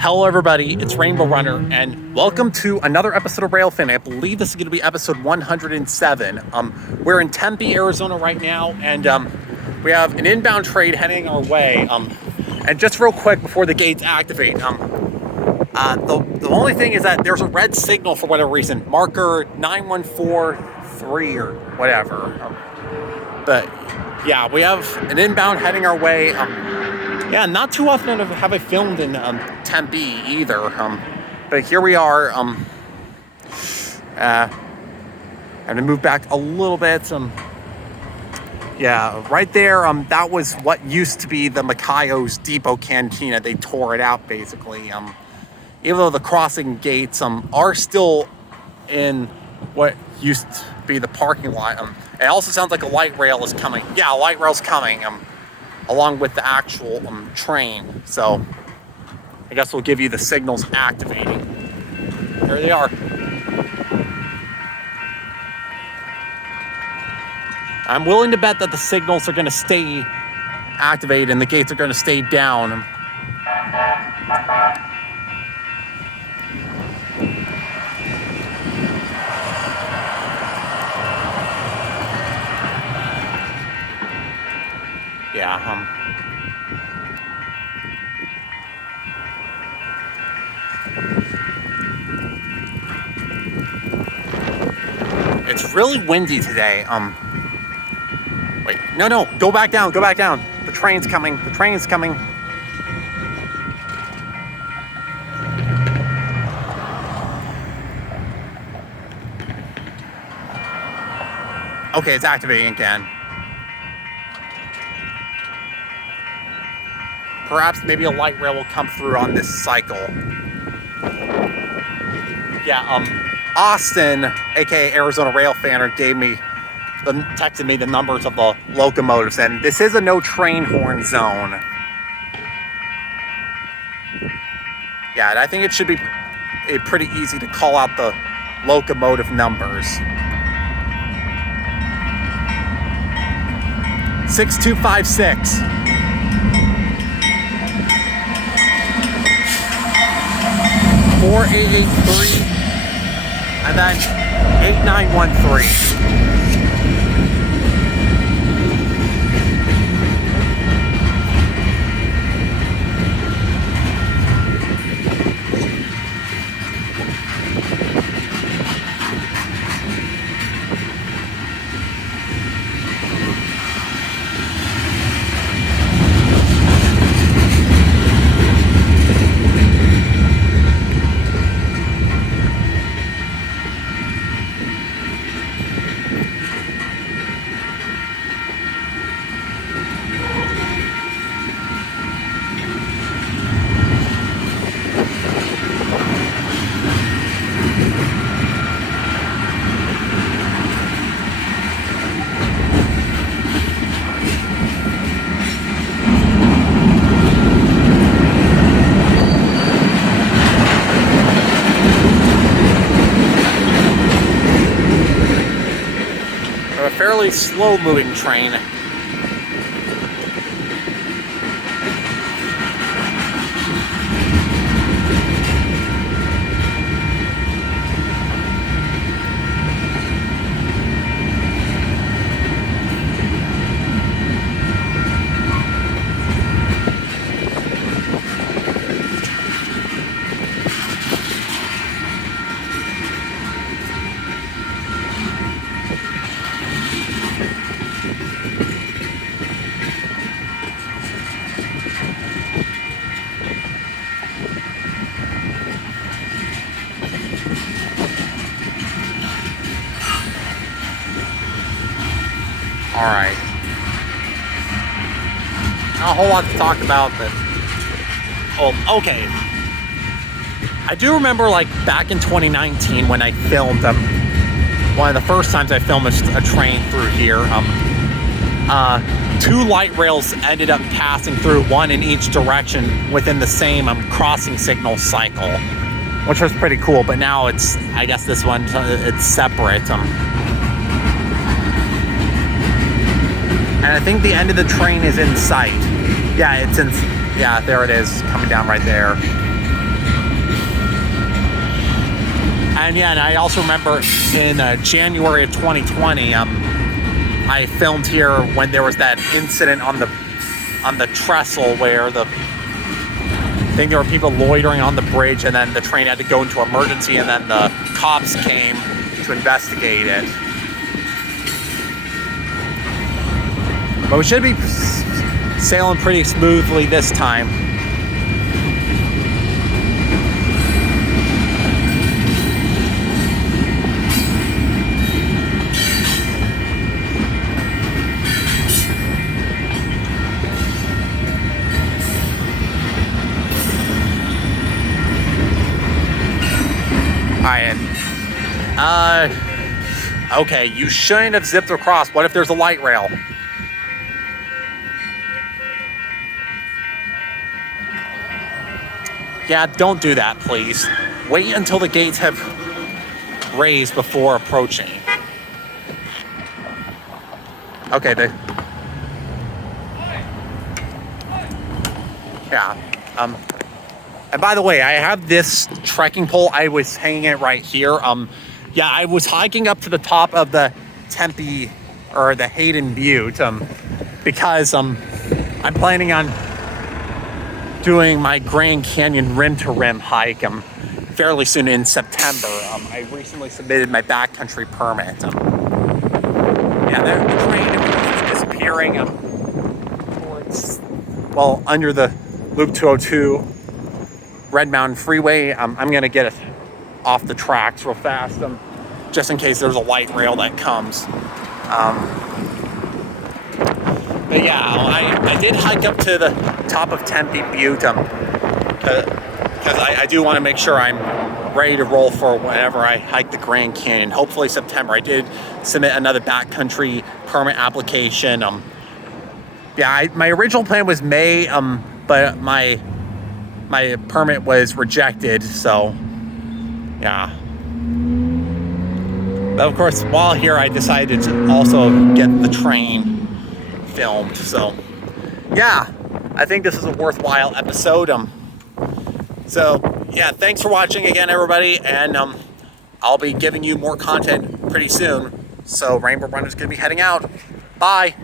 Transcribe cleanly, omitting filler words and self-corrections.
Hello everybody, it's Rainbow Runner, and welcome to another episode of Railfanning. I believe this is going to be episode 107. We're in Tempe, Arizona right now, and we have an inbound trade heading our way. And just real quick before the gates activate, the only thing is that there's a red signal for whatever reason, marker 9143 or whatever. But yeah, we have an inbound heading our way. Yeah, not too often have I filmed in Tempe either, but here we are. I'm gonna move back a little bit. Yeah, right there. That was what used to be the Macayo's Depot Cantina. They tore it out basically. Even though the crossing gates are still in what used to be the parking lot. It also sounds like a light rail is coming. Yeah, a light rail's coming. Along with the actual train. So I guess we'll give you the signals activating. There they are. I'm willing to bet that the signals are going to stay activated and the gates are going to stay down. Yeah, it's really windy today. Wait, no, go back down. The train's coming. Okay, it's activating again. Perhaps maybe a light rail will come through on this cycle. Yeah, Austin, aka Arizona Railfanner, texted me the numbers of the locomotives, and this is a no train horn zone. Yeah, and I think it should be pretty easy to call out the locomotive numbers. 6256. 4883 and then 8913. Fairly slow moving train. All right. Not a whole lot to talk about, but okay. I do remember, like, back in 2019 when I filmed one of the first times I filmed a train through here. Two light rails ended up passing through, one in each direction within the same crossing signal cycle, which was pretty cool. But now I guess this one it's separate. And I think the end of the train is in sight. Yeah, there it is, coming down right there. And yeah, and I also remember in January of 2020, I filmed here when there was that incident on the trestle where I think there were people loitering on the bridge, and then the train had to go into emergency, and then the cops came to investigate it. But we should be sailing pretty smoothly this time. Okay, you shouldn't have zipped across. What if there's a light rail? Yeah, don't do that, please. Wait until the gates have raised before approaching. Okay, yeah. And by the way, I have this trekking pole. I was hanging it right here. Yeah, I was hiking up to the top of the Tempe, or the Hayden Butte, because I'm planning on doing my Grand Canyon rim-to-rim hike fairly soon in September. I recently submitted my backcountry permit. Yeah, the train is disappearing towards, well, under the Loop 202 Red Mountain Freeway. I'm going to get it off the tracks real fast, just in case there's a light rail that comes. But yeah, I did hike up to the top of Tempe Butte because I do want to make sure I'm ready to roll for whenever I hike the Grand Canyon. Hopefully September. I did submit another backcountry permit application. Yeah, my original plan was May, but my permit was rejected, so yeah. But of course, while here, I decided to also get the train filmed. So yeah, I think this is a worthwhile episode. So yeah, thanks for watching again, everybody, and I'll be giving you more content pretty soon. So Rainbow Runner's gonna be heading out. Bye.